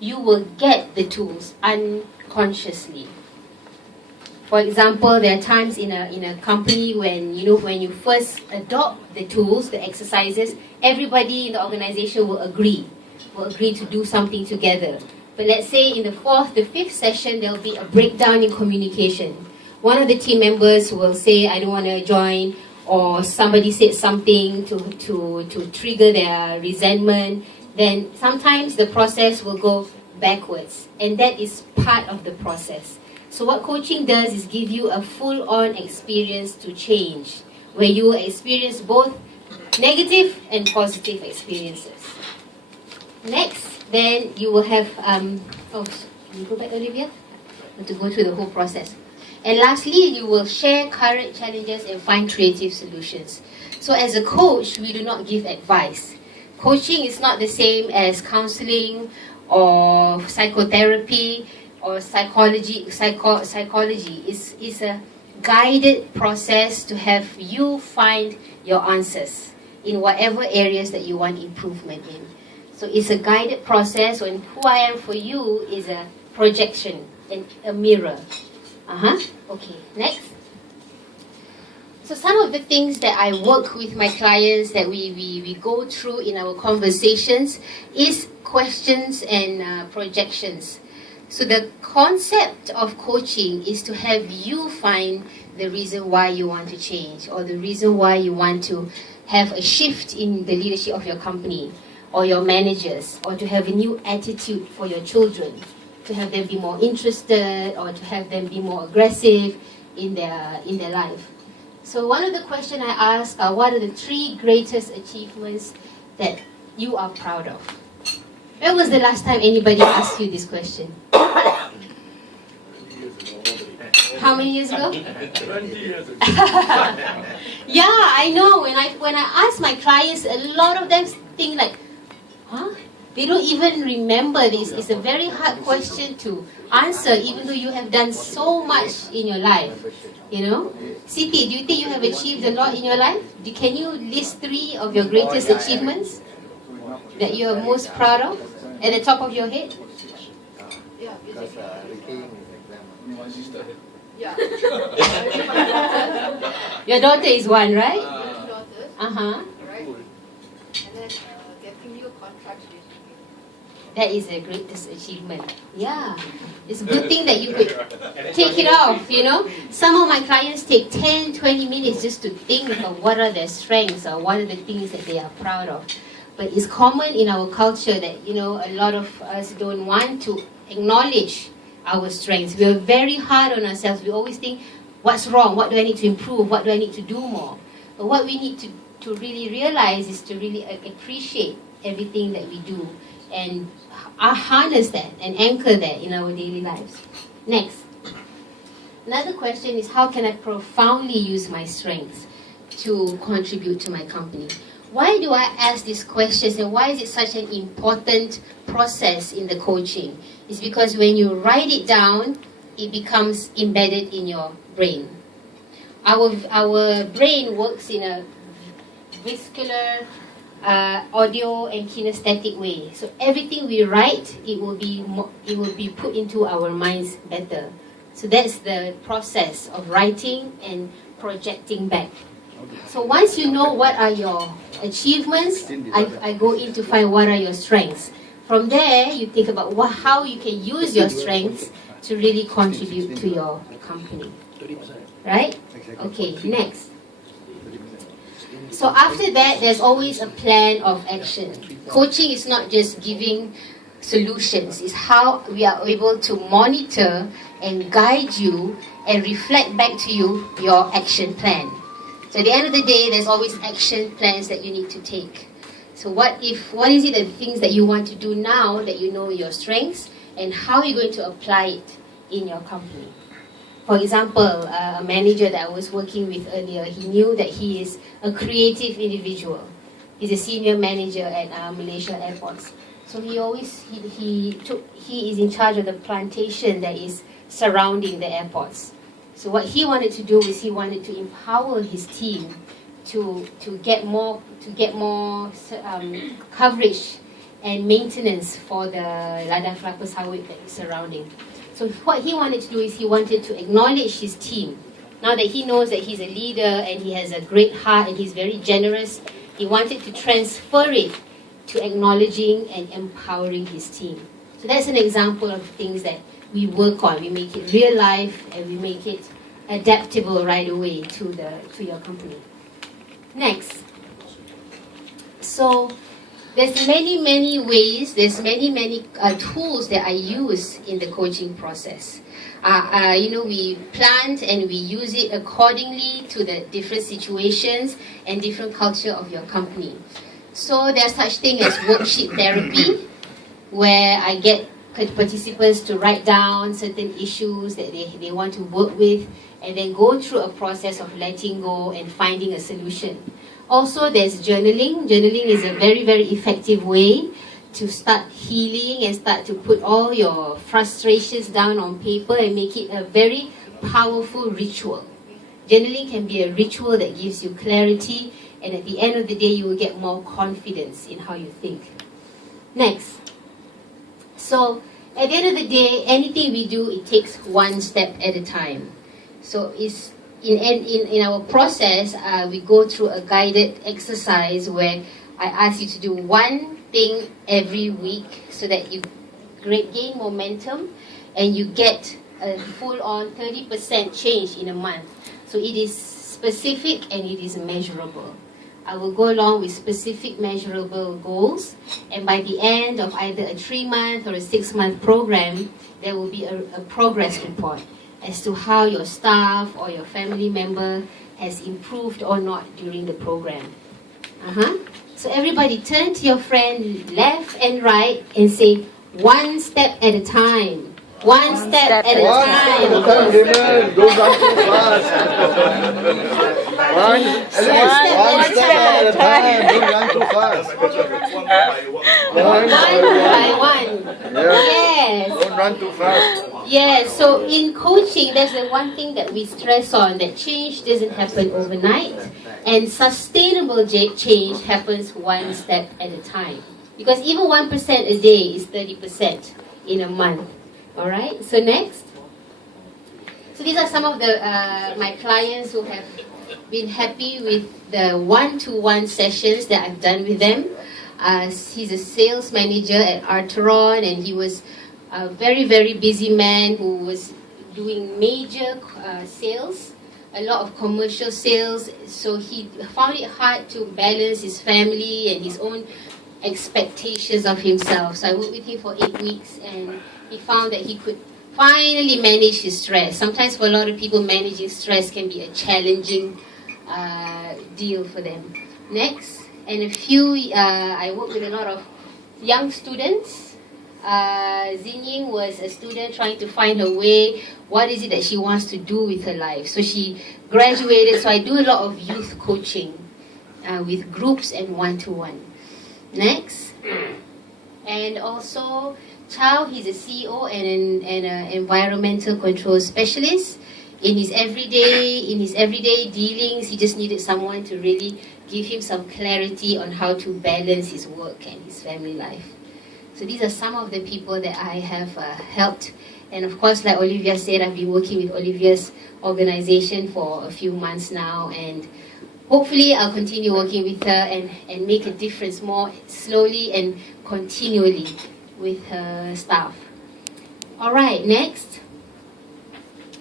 you will get the tools unconsciously. For example, there are times in a company when you first adopt the tools, the exercises, everybody in the organization will agree to do something together. But let's say in the 4th, the 5th session, there'll be a breakdown in communication. One of the team members will say, I don't want to join, or somebody said something to trigger their resentment. Then sometimes the process will go backwards, and that is part of the process. So what coaching does is give you a full-on experience to change, where you will experience both negative and positive experiences. Next, then you will have, can you go back, Olivia? To go through the whole process. And lastly, you will share current challenges and find creative solutions. So as a coach, we do not give advice. Coaching is not the same as counseling or psychotherapy or psychology. It's a guided process to have you find your answers in whatever areas that you want improvement in. So it's a guided process, and who I am for you is a projection and a mirror. Okay, next. So some of the things that I work with my clients that we go through in our conversations is questions and projections. So the concept of coaching is to have you find the reason why you want to change, or the reason why you want to have a shift in the leadership of your company or your managers, or to have a new attitude for your children, to have them be more interested, or to have them be more aggressive in their life. So one of the questions I ask are, what are the 3 greatest achievements that you are proud of? When was the last time anybody asked you this question? How many years ago? 20 years ago. Yeah, I know. When I ask my clients, a lot of them think like, huh? They don't even remember this. It's a very hard question to answer, even though you have done so much in your life. Siti, do you think you have achieved a lot in your life? Can you list 3 of your greatest achievements that you are most proud of at the top of your head? Yeah, My sister. Yeah. Your daughter is one, right? Daughters. Right. And then getting new contracts with you. That is the greatest achievement. Yeah. It's a good thing that you could take it off, Some of my clients take 10, 20 minutes just to think of what are their strengths or what are the things that they are proud of. But it's common in our culture that, a lot of us don't want to acknowledge our strengths. We are very hard on ourselves. We always think, what's wrong? What do I need to improve? What do I need to do more? But what we need to really realize is to really appreciate everything that we do and harness that and anchor that in our daily lives. Next. Another question is, how can I profoundly use my strengths to contribute to my company? Why do I ask these questions, and why is it such an important process in the coaching? It's because when you write it down, it becomes embedded in your brain. Our brain works in a vesicular, audio, and kinesthetic way. So everything we write, it will be put into our minds better. So that's the process of writing and projecting back. So once you know what are your achievements, I go in to find what are your strengths. From there, you think about how you can use your strengths to really contribute to your company. Right? Okay, next. So after that, there's always a plan of action. Coaching is not just giving solutions. It's how we are able to monitor and guide you and reflect back to you your action plan. So at the end of the day, there's always action plans that you need to take. So what is it the things that you want to do now that you know your strengths, and how are you going to apply it in your company? For example, a manager that I was working with earlier, he knew that he is a creative individual. He's a senior manager at Malaysia airports. So he is in charge of the plantation that is surrounding the airports. So what he wanted to do is he wanted to empower his team to get more coverage and maintenance for the ladang kelapa sawit that is surrounding. So what he wanted to do is he wanted to acknowledge his team. Now that he knows that he's a leader and he has a great heart and he's very generous, he wanted to transfer it to acknowledging and empowering his team. So that's an example of things that we work on. We make it real life and we make it adaptable right away to your company. Next. So there's many ways, there's many tools that I use in the coaching process. We plan and we use it accordingly to the different situations and different culture of your company. So there's such thing as worksheet therapy, where I get participants to write down certain issues that they want to work with and then go through a process of letting go and finding a solution. Also, there's journaling. Journaling is a very effective way to start healing and start to put all your frustrations down on paper and make it a very powerful ritual. Journaling can be a ritual that gives you clarity, and at the end of the day you will get more confidence in how you think. Next. So at the end of the day, anything we do, it takes one step at a time. So it's in our process, we go through a guided exercise where I ask you to do one thing every week so that you gain momentum and you get a full-on 30% change in a month. So it is specific and it is measurable. I will go along with specific measurable goals, and by the end of either a 3-month or a 6-month program, there will be a progress report as to how your staff or your family member has improved or not during the program. So everybody turn to your friend left and right and say, one step at a time. One step at a time. Don't run too fast. One step at a time. Don't run too fast. One by one. Yes. Don't run too fast. Yes, so in coaching, there's the one thing that we stress on, that change doesn't happen overnight, and sustainable change happens one step at a time. Because even 1% a day is 30% in a month. All right, so next. So these are some of the my clients who have been happy with the one-to-one sessions that I've done with them. He's a sales manager at Arteron, and he was a very busy man who was doing major sales, a lot of commercial sales. So he found it hard to balance his family and his own expectations of himself. So I worked with him for 8 weeks, and he found that he could finally manage his stress. Sometimes for a lot of people, managing stress can be a challenging deal for them. Next, and I work with a lot of young students. Xinying was a student trying to find her way. What is it that she wants to do with her life? So she graduated. So I do a lot of youth coaching with groups and one-to-one. Next. And also, Chow, he's a CEO and an environmental control specialist. In his everyday dealings, he just needed someone to really give him some clarity on how to balance his work and his family life. So these are some of the people that I have helped. And of course, like Olivia said, I've been working with Olivia's organization for a few months now, and hopefully I'll continue working with her and make a difference more slowly and continually with her staff. All right, next.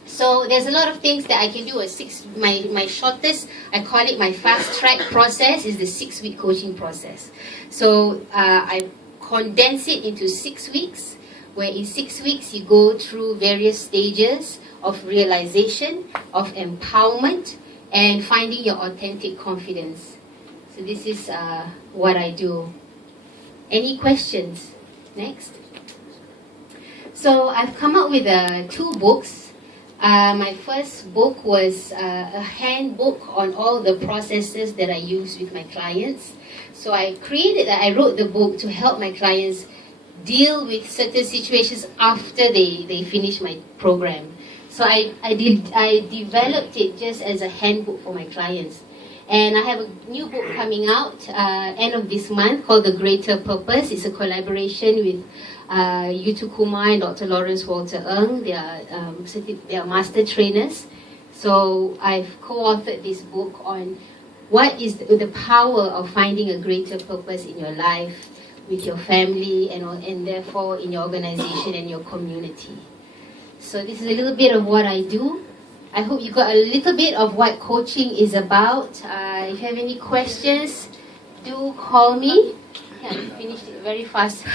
So there's a lot of things that I can do. My shortest, I call it my fast track process, is the 6-week coaching process. So I condense it into 6 weeks, where in 6 weeks you go through various stages of realization, of empowerment, and finding your authentic confidence. So this is what I do. Any questions? Next. So I've come up with 2 books. My first book was a handbook on all the processes that I use with my clients. So I wrote the book to help my clients deal with certain situations after they finish my program. So I developed it just as a handbook for my clients. And I have a new book coming out end of this month called The Greater Purpose. It's a collaboration with Yutu Kumar and Dr. Lawrence Walter Ng. They are master trainers. So I've co-authored this book on what is the power of finding a greater purpose in your life, with your family, and therefore in your organization and your community. So this is a little bit of what I do. I hope you got a little bit of what coaching is about. If you have any questions, do call me. Yeah, I finished it very fast.